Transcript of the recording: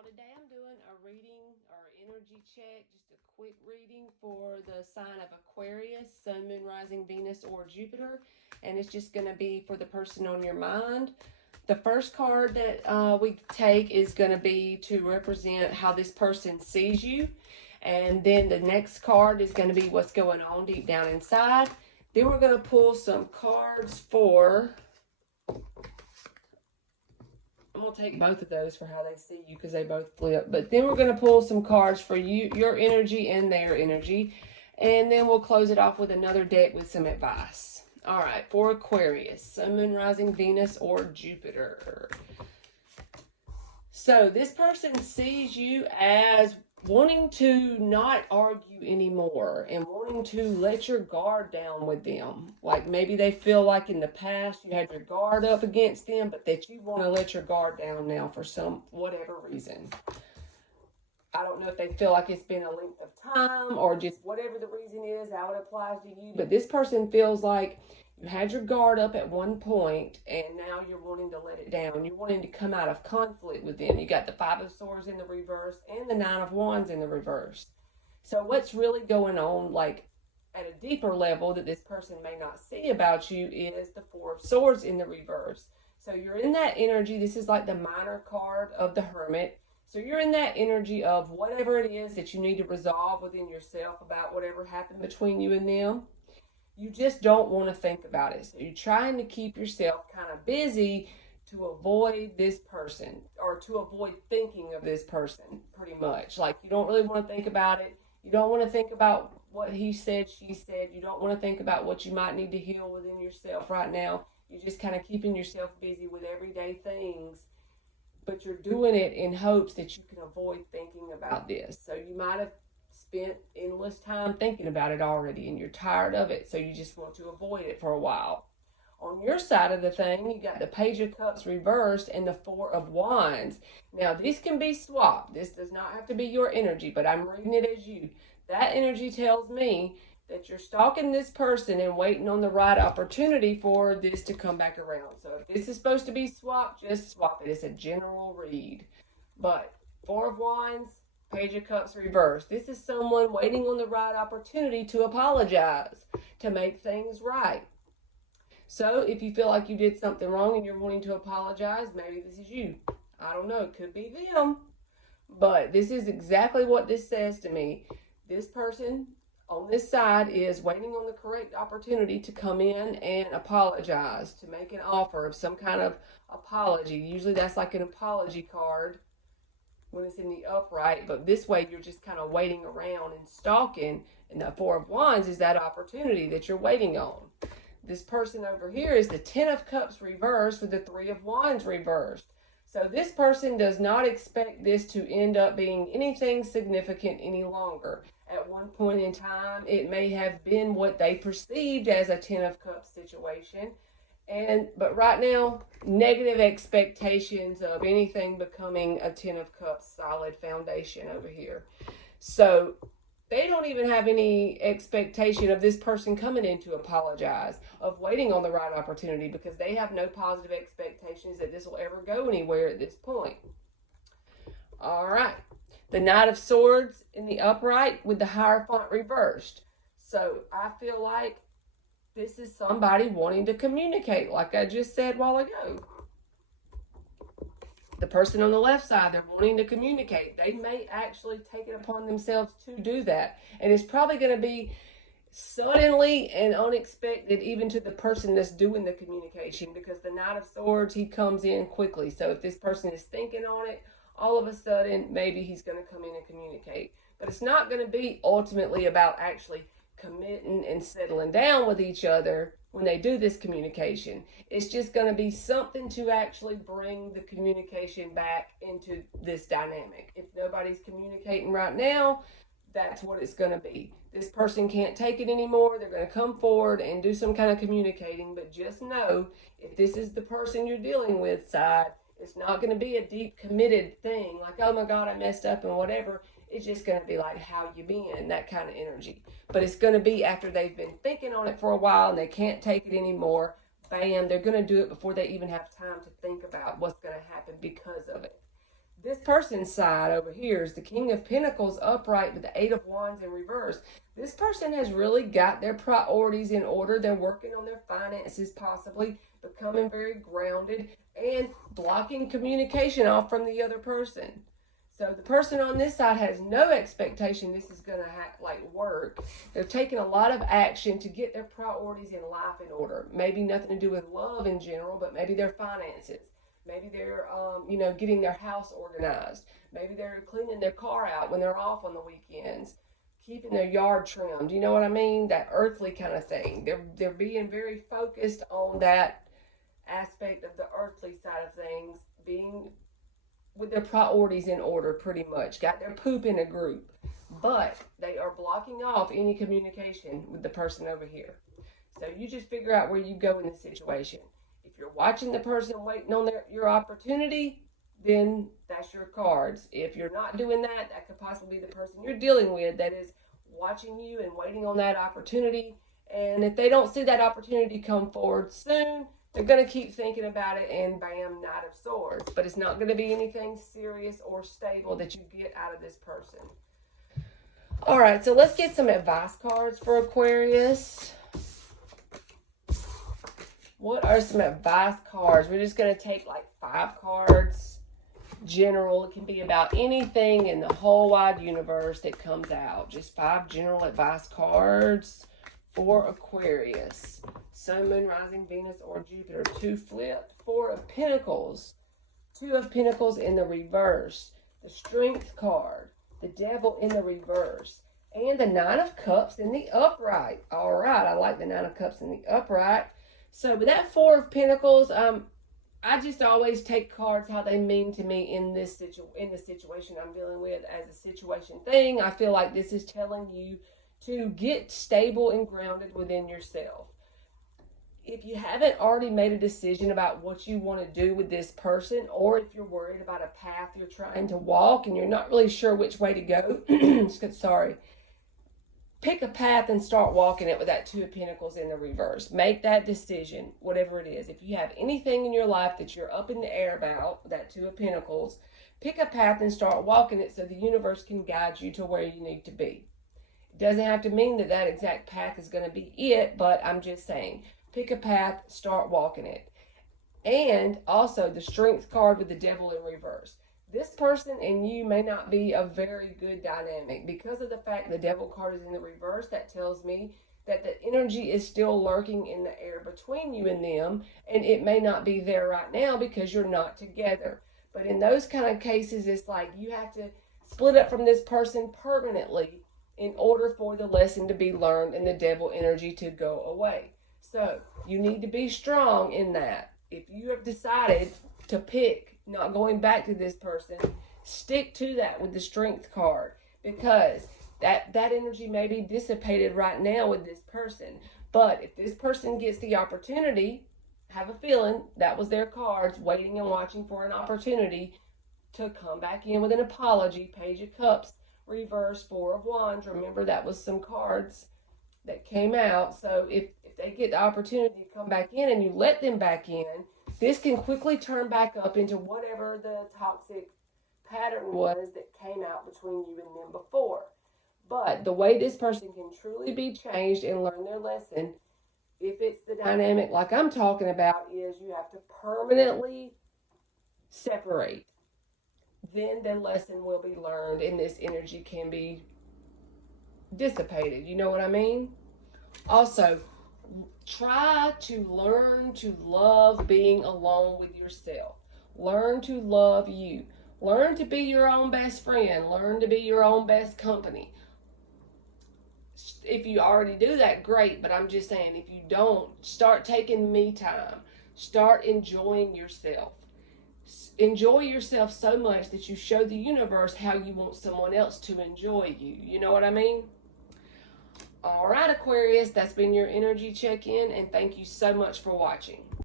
y'all. Today I'm doing a reading or energy check, just a quick reading for the sign of Aquarius, Sun, Moon, Rising, Venus, or Jupiter. And it's just going to be for the person on your mind. The first card that we take is going to be to represent how this person sees you. And then the next card is going to be what's going on deep down inside. Then we're going to pull some cards for... I'm going to take both of those for how they see you because they both flip. But then we're going to pull some cards for you, your energy and their energy. And then we'll close it off with another deck with some advice. All right, for Aquarius, Sun, Moon, Rising, Venus, or Jupiter. So this person sees you as wanting to not argue anymore and wanting to let your guard down with them. Like maybe they feel like in the past you had your guard up against them, but that you want to let your guard down now for some whatever reason. I don't know if they feel like it's been a length of time or just whatever the reason is, how it applies to you. But this person feels like you had your guard up at one point and now you're wanting to let it down. You're wanting to come out of conflict with them. You got the Five of Swords in the reverse and the Nine of Wands in the reverse. So what's really going on, like at a deeper level that this person may not see about you, is the Four of Swords in the reverse. So you're in that energy. This is like the minor card of the Hermit. So you're in that energy of whatever it is that you need to resolve within yourself about whatever happened between you and them. You just don't want to think about it. So you're trying to keep yourself kind of busy to avoid this person or to avoid thinking of this person pretty much. Like you don't really want to think about it. You don't want to think about what he said, she said. You don't want to think about what you might need to heal within yourself right now. You're just kind of keeping yourself busy with everyday things, but you're doing it in hopes that you can avoid thinking about this. So you might have spent endless time thinking about it already and you're tired of it, so you just want to avoid it for a while. On your side of the thing, you got the Page of Cups reversed and the Four of Wands. Now, these can be swapped. This does not have to be your energy, but I'm reading it as you. That energy tells me that you're stalking this person and waiting on the right opportunity for this to come back around. So if this is supposed to be swapped, just swap it. It's a general read. But Four of Wands, Page of Cups reversed. This is someone waiting on the right opportunity to apologize, to make things right. So if you feel like you did something wrong and you're wanting to apologize, maybe this is you. I don't know. It could be them. But this is exactly what this says to me. This person on this side is waiting on the correct opportunity to come in and apologize, to make an offer of some kind of apology. Usually that's like an apology card when it's in the upright, but this way you're just kind of waiting around and stalking, and the Four of Wands is that opportunity that you're waiting on. This person over here is the Ten of Cups reversed with the Three of Wands reversed. So this person does not expect this to end up being anything significant any longer. At one point in time, it may have been what they perceived as a Ten of Cups situation. But right now, negative expectations of anything becoming a Ten of Cups solid foundation over here. So they don't even have any expectation of this person coming in to apologize, of waiting on the right opportunity, because they have no positive expectations that this will ever go anywhere at this point. All right. The Knight of Swords in the upright with the Hierophant reversed. So I feel like this is somebody wanting to communicate, like I just said a while ago. The person on the left side, they're wanting to communicate. They may actually take it upon themselves to do that. And it's probably going to be suddenly and unexpected, even to the person that's doing the communication, because the Knight of Swords, he comes in quickly. So if this person is thinking on it, all of a sudden, maybe he's going to come in and communicate. But it's not going to be ultimately about actually committing and settling down with each other when they do this communication. It's just going to be something to actually bring the communication back into this dynamic. If nobody's communicating right now, that's what it's going to be. This person can't take it anymore. They're going to come forward and do some kind of communicating. But just know, if this is the person you're dealing with side, it's not going to be a deep committed thing like, oh my God, I messed up and whatever. It's just going to be like, how you been, that kind of energy. But it's going to be after they've been thinking on it for a while and they can't take it anymore. Bam, they're going to do it before they even have time to think about what's going to happen because of it. This person's side over here is the King of Pentacles upright with the Eight of Wands in reverse. This person has really got their priorities in order. They're working on their finances, possibly becoming very grounded and blocking communication off from the other person. So the person on this side has no expectation this is going to work. They're taking a lot of action to get their priorities in life in order. Maybe nothing to do with love in general, but maybe their finances. Maybe they're, getting their house organized. Maybe they're cleaning their car out when they're off on the weekends, keeping their yard trimmed. You know what I mean? That earthly kind of thing. They're being very focused on that aspect of the earthly side of things, being with their priorities in order, pretty much. Got their poop in a group. But they are blocking off any communication with the person over here. So you just figure out where you go in this situation. If you're watching the person waiting on your opportunity, then that's your cards. If you're not doing that, that could possibly be the person you're dealing with that is watching you and waiting on that opportunity. And if they don't see that opportunity come forward soon, they're going to keep thinking about it, and bam, Knight of Swords. But it's not going to be anything serious or stable that you get out of this person. All right, so let's get some advice cards for Aquarius. What are some advice cards? We're just going to take like 5 cards. General. It can be about anything in the whole wide universe that comes out. Just 5 general advice cards for Aquarius. Sun, Moon, Rising, Venus, or Jupiter. 2 flipped. 4 of Pentacles. 2 of Pentacles in the reverse. The Strength card. The Devil in the reverse. And the 9 of Cups in the upright. All right, I like the 9 of Cups in the upright. So with that 4 of Pentacles, I just always take cards how they mean to me in the situation I'm dealing with as a situation thing. I feel like this is telling you to get stable and grounded within yourself. If you haven't already made a decision about what you want to do with this person, or if you're worried about a path you're trying to walk and you're not really sure which way to go, sorry, pick a path and start walking it with that 2 of Pentacles in the reverse. Make that decision, whatever it is. If you have anything in your life that you're up in the air about, that 2 of Pentacles, pick a path and start walking it so the universe can guide you to where you need to be. It doesn't have to mean that that exact path is going to be it, but I'm just saying, pick a path, start walking it. And also the Strength card with the Devil in reverse. This person and you may not be a very good dynamic because of the fact the Devil card is in the reverse. That tells me that the energy is still lurking in the air between you and them, and it may not be there right now because you're not together. But in those kind of cases, it's like you have to split up from this person permanently in order for the lesson to be learned and the Devil energy to go away. So you need to be strong in that. If you have decided to pick not going back to this person, stick to that with the Strength card, because that energy may be dissipated right now with this person. But if this person gets the opportunity, have a feeling that was their cards waiting and watching for an opportunity to come back in with an apology. Page of Cups reverse, 4 of Wands. Remember, that was some cards that came out. So if they get the opportunity to come back in and you let them back in, this can quickly turn back up into whatever the toxic pattern was that came out between you and them before. But the way this person can truly be changed and learn their lesson, if it's the dynamic like I'm talking about, is you have to permanently separate. Then the lesson will be learned and this energy can be dissipated. You know what I mean? Also, try to learn to love being alone with yourself. Learn to love you. Learn to be your own best friend. Learn to be your own best company. If you already do that, great. But I'm just saying, if you don't, start taking me time. Start enjoying yourself. Enjoy yourself so much that you show the universe how you want someone else to enjoy you. You know what I mean? All right, Aquarius, that's been your energy check-in, and thank you so much for watching.